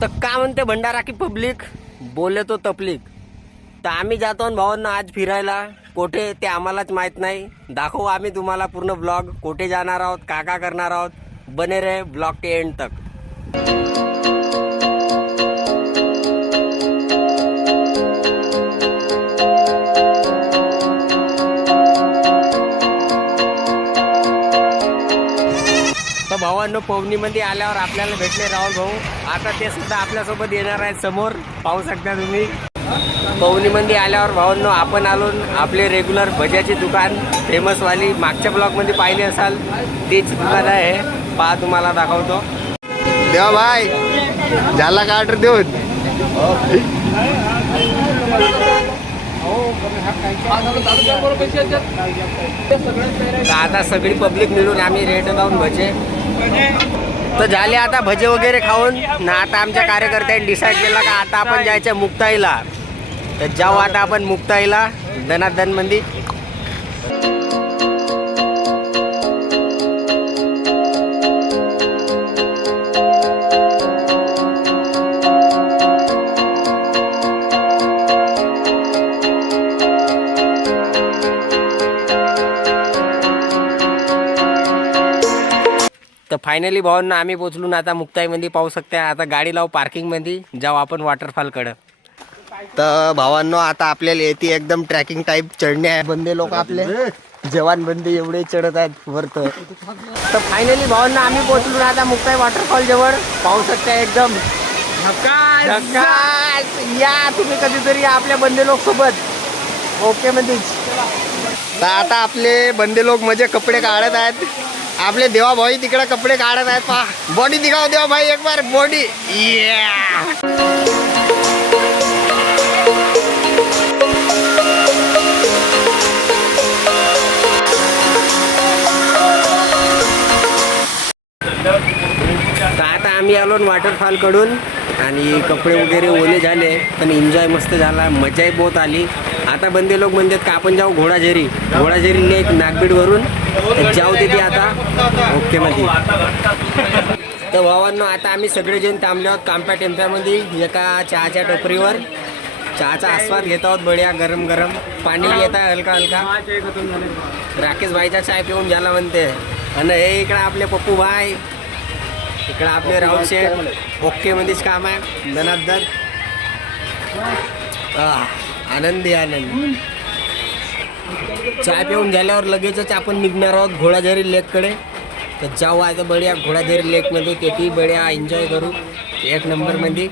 तर का म्हणते भंडारा की पब्लिक बोले तो तपलिक. तर आम्ही जातो ना भावांना आज फिरायला. कोठे ते आम्हालाच माहीत नाही. दाखवू आम्ही तुम्हाला पूर्ण ब्लॉग कोठे जाणार आहोत का का करणार आहोत. बने रे ब्लॉग ते एंड तक. भावांनो पवनीमध्ये आल्यावर आपल्याला भेटले राहुल भाऊ. आता ते सुद्धा आपल्यासोबत येणार आहेत समोर. पाहू शकता तुम्ही. पवनीमध्ये आल्यावर भावांनो आपण आलो आपले रेग्युलर भज्याचे दुकान. फेमसवाली मागच्या ब्लॉकमध्ये पाहिले असाल तेच दुकान आहे. पहा तुम्हाला दाखवतो. देवा भाई झाला का ऑर्डर देऊन? आता सगळी पब्लिक मिळून आम्ही रेट लावून भजे? तर झाले आता भजे वगैरे खाऊन. ना आता आमच्या कार्यकर्त्यांनी डिसाईड केला का आता आपण जायचं मुक्ताईला. तर जाऊ आता आपण मुक्ताईला धनाधन फायनली भावांना आम्ही पोचलो ना आता मुक्ताईमध्ये पाहू शकता. आता गाडी लावू पार्किंगमध्ये जाऊ आपण वॉटरफॉलकडं तर भावांनो आता आपल्याला येते एकदम ट्रॅकिंग टाईप चढणे आहे. बंदे लोक आपले. जवान बंदे एवढे चढत आहेत वरत. तर फायनली भावांना आम्ही पोहोचलो ना आता मुक्ताई वॉटरफॉल जवळ. पाहू शकता एकदम. या तुम्ही कधीतरी या आपल्या बंदे लोक सोबत. ओके तर आता आपले बंदे लोक म्हणजे कपडे काढत आहेत. आपले देवा भाई तिकडे कपडे काढत आहेत पहा. बॉडी दिखाव देवा भाई एक बार बॉडी आम्ही आलो वॉटरफॉलकडून आणि कपडे वगैरे ओले झाले पण एन्जॉय मस्त झाला मजाही बहुत आली. आता बंदे लोक म्हणतात का आपण जाऊ घोडाझेरी. घोडाझेरी लेक नागबीडवरून जाऊ तिथे आता. ओके मध्ये तर भावांनो आता आम्ही सगळेजण थांबले आहोत कांप्या टेम्प्यामध्ये एका चहाच्या टोपरीवर. चहाचा आस्वाद घेत आहोत बढिया गरम गरम. पाणी येत आहे हलका हलका. राकेश भाईचा चाय पिऊन झाला म्हणते. आणि हे इकडं आपले पप्पू भाई. इकडं आपले राहुल शेठ ओके मध्येच काम आहे. धनाधन आह, आनंदी आनंद. चाय पिऊन झाल्यावर लगेचच आपण निघणार आहोत घोडाझरी लेककडे. तर जाऊ आता बढिया घोडाझरी लेकमध्ये तेथी बढिया एन्जॉय करू. एक नंबरमध्ये.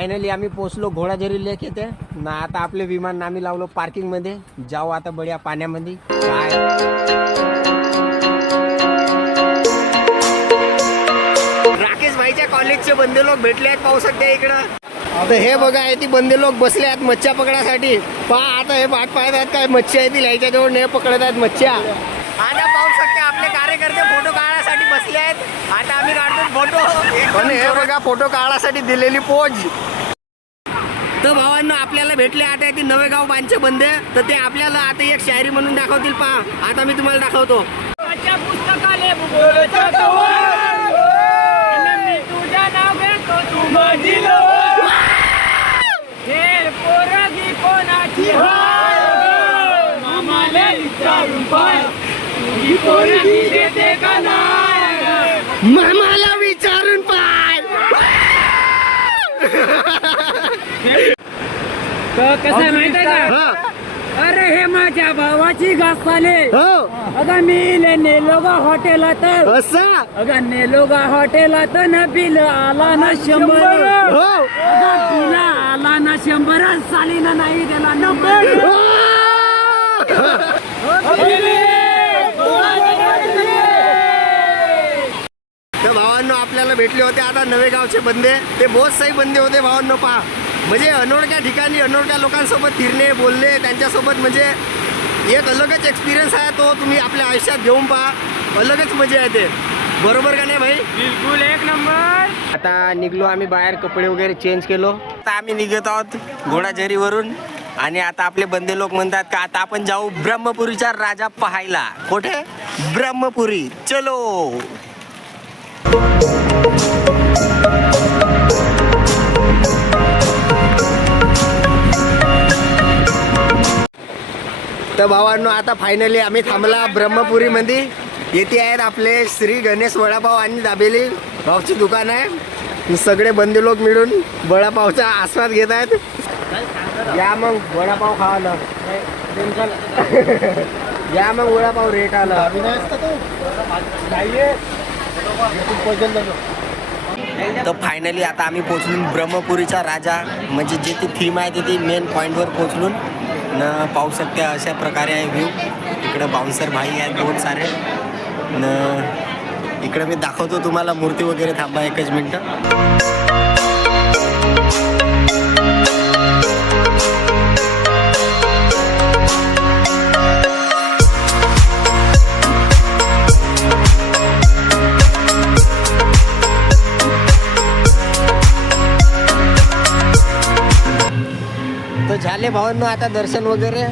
फायनली आम्ही पोचलो घोडाझरी लेक येते ना आता आपले विमान आम्ही लावलो पार्किंगमध्ये. जाऊ आता बढिया पाण्यामध्ये. काय? राकेश भाईच्या कॉलेजचे बंदे लोक भेटले आहेत पाहू शकते इकडं. आता हे बघा हे ती बंदे लोक बसले आहेत मच्छ्या पकडासाठी पहा आता हे बाट पाहत आहेत काय मच्छी आहे ती. लाईच्या जवळ ने पकडत आहेत मच्छ्या. आता पाहू शकते आपले कार्यकर्ते फोटो काढण्यासाठी बसले आहेत. आता आम्ही काढतो फोटो पण हे बघा फोटो काढायसाठी दिलेली पोज. तर भावांनो आपल्याला भेटले आता ते नवे गाव बांधचे बंदे. तर ते आपल्याला आता एक शायरी म्हणून दाखवतील. पहा आता मी तुम्हाला दाखवतो. कोणाची? हाय? मामाले विचारून पाय. तर कसं आहे माहीत आहे का? अरे हे माझ्या भावाची घासाले. हो. अगं मी नेलो गा हॉटेलात असं? अगं नेलो गा हॉटेलात ना बिल आला ना शंभर. हो. अगं बिला आला ना शंभर सालीना नाही त्याला नंबर भावांनो आपल्याला भेटले होते आता नवे गावचे बंदे. ते बहुत सही बंदे होते भावांनो पहा. म्हणजे अनोळख्या ठिकाणी अनोळख्या लोकांसोबत फिरणे बोलणे त्यांच्यासोबत म्हणजे एक अलगच एक्सपिरियन्स आहे तो तुम्ही आपल्या आयुष्यात घेऊन पहा. अलगच मजा येते. बरोबर का नाही भाई? बिलकुल एक नंबर. आता निघलो आम्ही बाहेर कपडे वगैरे चेंज केलो. आता आम्ही निघत आहोत घोडाझरीवरून. आणि आता आपले बंदे लोक म्हणतात का आता आपण जाऊ ब्रह्मपुरीचा राजा पाहायला. कुठे? ब्रह्मपुरी. चलो. तर भावांनो आता फायनली आम्ही थांबला ब्रह्मपुरीमध्ये. येथे आहेत आपले श्री गणेश वडापाव आणि दाबेली भावची दुकान आहे. सगळे बंदी लोक मिळून वडापावचा आस्वाद घेत आहेत. या मग वडापाव खावाला. या मग वडापाव रेट आला. तर फायनली आता आम्ही पोचलो ब्रह्मपुरीचा राजा. म्हणजे जे ती थीम आहे तिथे ती मेन पॉईंटवर पोचलो न पाहू शकते अशा प्रकारे आहे व्ह्यू इकडं बाउन्सर भाई आहेत बहुत सारे. न इकडं मी दाखवतो तुम्हाला मूर्ती वगैरे थांबा एकच मिनटं. झाले भावांनो आता दर्शन वगैरे.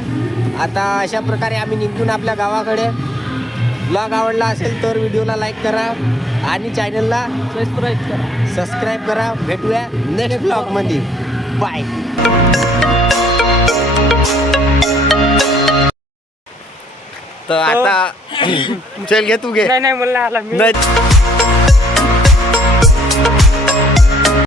आता अशा प्रकारे आम्ही निघून आपल्या गावाकडे. ब्लॉग आवडला असेल तर व्हिडिओला लाईक करा आणि चॅनलला सबस्क्राईब करा. सबस्क्राईब करा. भेटूया नेक्स्ट ब्लॉगमध्ये बाय तर आता चल घे तू घे. नाही नाही मला आला. मी नाही.